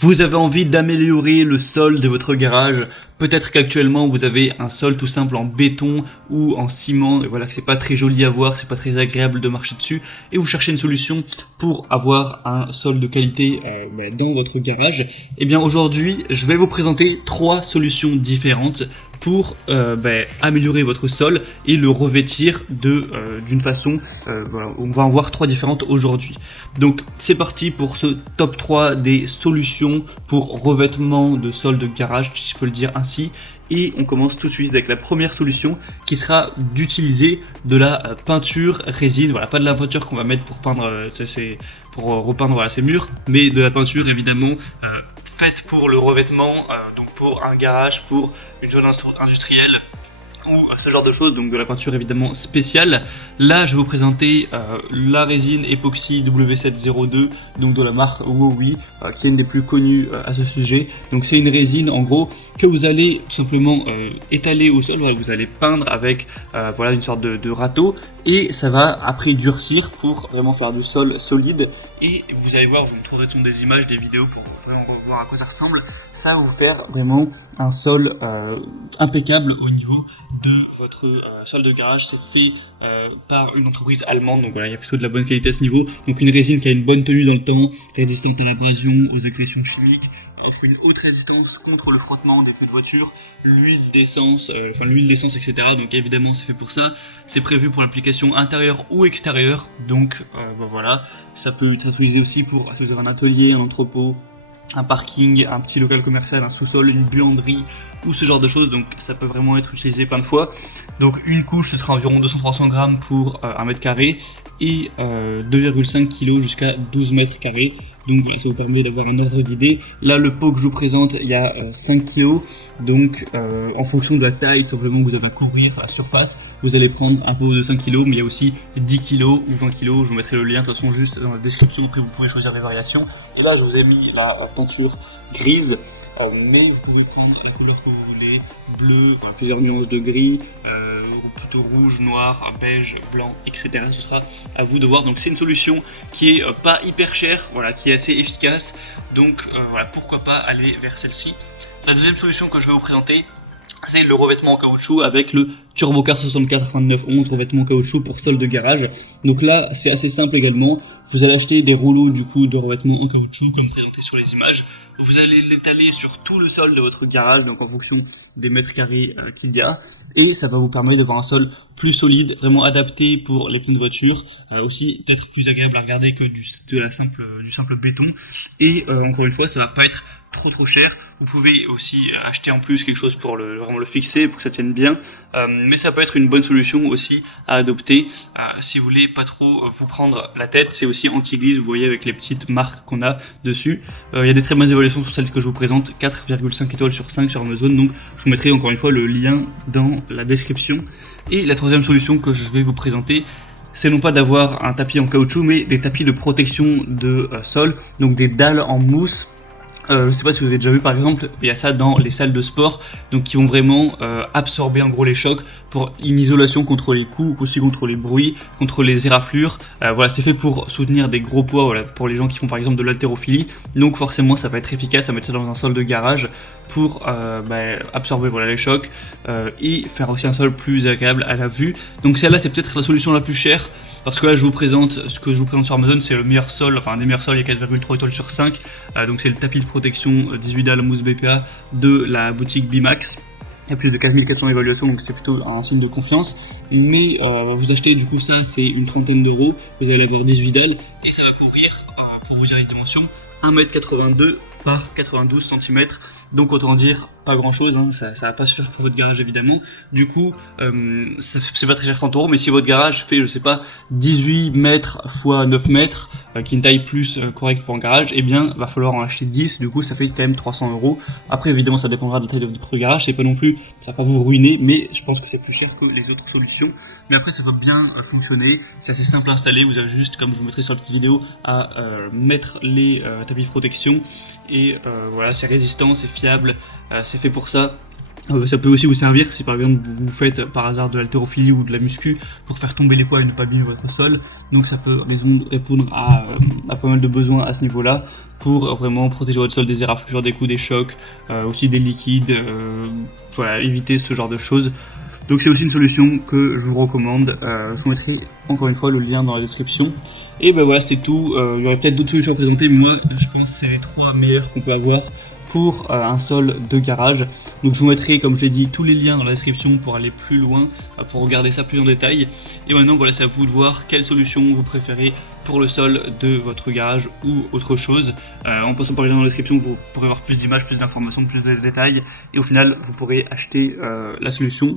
Vous avez envie d'améliorer le sol de votre garage. Peut-être qu'actuellement vous avez un sol tout simple en béton ou en ciment et voilà que c'est pas très joli à voir, c'est pas très agréable de marcher dessus et vous cherchez une solution pour avoir un sol de qualité dans votre garage. Et bien aujourd'hui je vais vous présenter trois solutions différentes pour améliorer votre sol et le revêtir d'une façon, voilà, on va en voir trois différentes aujourd'hui. Donc c'est parti pour ce top 3 des solutions pour revêtement de sol de garage, si je peux le dire ainsi. Et on commence tout de suite avec la première solution qui sera d'utiliser de la peinture résine. Voilà, pas de la peinture qu'on va mettre pour peindre, pour repeindre voilà, ces murs, mais de la peinture évidemment faite pour le revêtement, donc pour un garage, pour une zone industrielle ou ce genre de choses, donc de la peinture évidemment spéciale. Là je vais vous présenter la résine époxy W702, donc de la marque Wowi, qui est une des plus connues à ce sujet. Donc c'est une résine en gros que vous allez tout simplement étaler au sol, voilà, vous allez peindre avec voilà, une sorte de râteau et ça va après durcir pour vraiment faire du sol solide. Et vous allez voir, je vous montrerai des images, des vidéos pour vraiment voir à quoi ça ressemble. Ça va vous faire vraiment un sol impeccable au niveau de votre sol de garage. C'est fait par une entreprise allemande, donc voilà, il y a plutôt de la bonne qualité à ce niveau. Donc une résine qui a une bonne tenue dans le temps, résistante à l'abrasion, aux agressions chimiques, offre une haute résistance contre le frottement des pneus de voiture, l'huile d'essence, etc. Donc évidemment c'est fait pour ça. C'est prévu pour l'application intérieure ou extérieure. Donc voilà, ça peut être utilisé aussi pour si vous avez un atelier, un entrepôt, un parking, un petit local commercial, un sous-sol, une buanderie ou ce genre de choses, donc ça peut vraiment être utilisé plein de fois. Donc une couche ce sera environ 200-300 grammes pour 1 mètre carré et 2,5 kg jusqu'à 12 mètres carrés. Donc ça vous permet d'avoir un ordre d'idée. Là le pot que je vous présente il y a 5 kg, donc en fonction de la taille tout simplement que vous avez à couvrir à la surface, vous allez prendre un pot de 5 kg, mais il y a aussi 10 kg ou 20 kg, je vous mettrai le lien de toute façon juste dans la description, après vous pourrez choisir les variations. Et là je vous ai mis la peinture grise, mais vous pouvez prendre la couleur que vous voulez, bleu, voilà, plusieurs nuances de gris, plutôt rouge, noir, beige, blanc, etc. Ce sera à vous de voir. Donc c'est une solution qui est pas hyper chère, voilà, qui est assez efficace, donc voilà, pourquoi pas aller vers celle-ci. La deuxième solution que je vais vous présenter, c'est le revêtement en caoutchouc avec le Turbocar 64-2911 revêtement caoutchouc pour sol de garage. Donc là c'est assez simple également, vous allez acheter des rouleaux du coup de revêtement en caoutchouc comme présenté sur les images. Vous allez l'étaler sur tout le sol de votre garage, donc en fonction des mètres carrés qu'il y a, et ça va vous permettre d'avoir un sol plus solide, vraiment adapté pour les pneus de voiture, aussi peut-être plus agréable à regarder que du simple béton. Et encore une fois, ça va pas être trop cher. Vous pouvez aussi acheter en plus quelque chose pour vraiment le fixer, pour que ça tienne bien, mais ça peut être une bonne solution aussi à adopter si vous voulez pas trop vous prendre la tête. C'est aussi anti-glisse, vous voyez avec les petites marques qu'on a dessus. Il y a des très bonnes évaluations sur celle que je vous présente, 4,5 étoiles sur 5 sur Amazon, donc je vous mettrai encore une fois le lien dans la description. Et la troisième solution que je vais vous présenter, c'est non pas d'avoir un tapis en caoutchouc, mais des tapis de protection de sol, donc des dalles en mousse. Je sais pas si vous avez déjà vu par exemple, il y a ça dans les salles de sport, donc qui vont vraiment absorber en gros les chocs pour une isolation contre les coups, aussi contre les bruits, contre les éraflures. Voilà, c'est fait pour soutenir des gros poids, voilà, pour les gens qui font par exemple de l'haltérophilie. Donc forcément ça va être efficace à mettre ça dans un sol de garage pour absorber voilà, les chocs et faire aussi un sol plus agréable à la vue. Donc celle-là c'est peut-être la solution la plus chère, parce que là je vous présente, ce que je vous présente sur Amazon c'est le meilleur sol, enfin un des meilleurs sols, il y a 4,3 étoiles sur 5, donc c'est le tapis de protection 18 dalles mousse BPA de la boutique Bimax. Il y a plus de 4400 évaluations, donc c'est plutôt un signe de confiance. Mais vous achetez du coup ça, c'est une trentaine d'euros, vous allez avoir 18 dalles et ça va couvrir, pour vous dire les dimensions, 1m82 par 92 cm. Donc autant dire pas grand chose, hein, ça va pas suffire pour votre garage évidemment. Du coup c'est pas très cher 30 euros, mais si votre garage fait je sais pas 18 mètres x 9 mètres, qui est une taille plus correcte pour un garage, et bien va falloir en acheter 10, du coup ça fait quand même 300 euros. Après évidemment ça dépendra de la taille de votre garage, c'est pas non plus, ça va pas vous ruiner, mais je pense que c'est plus cher que les autres solutions. Mais après ça va bien fonctionner, c'est assez simple à installer, vous avez juste, comme je vous mettrai sur la petite vidéo, à mettre les tapis de protection, et voilà, c'est résistant, c'est fiable, c'est fait pour ça. Ça peut aussi vous servir si par exemple vous faites par hasard de l'haltérophilie ou de la muscu pour faire tomber les poids et ne pas abîmer votre sol. Donc ça peut répondre à pas mal de besoins à ce niveau-là pour vraiment protéger votre sol des éraflures, des coups, des chocs, aussi des liquides, voilà, éviter ce genre de choses. Donc c'est aussi une solution que je vous recommande. Je vous mettrai encore une fois le lien dans la description. Et ben voilà, c'est tout. Il y aurait peut-être d'autres solutions à présenter, mais moi je pense que c'est les 3 meilleures qu'on peut avoir pour un sol de garage. Donc je vous mettrai, comme je l'ai dit, tous les liens dans la description pour aller plus loin, pour regarder ça plus en détail. Et maintenant voilà, c'est à vous de voir quelle solution vous préférez pour le sol de votre garage ou autre chose. En passant par les liens dans la description, vous pourrez voir plus d'images, plus d'informations, plus de détails, et au final vous pourrez acheter la solution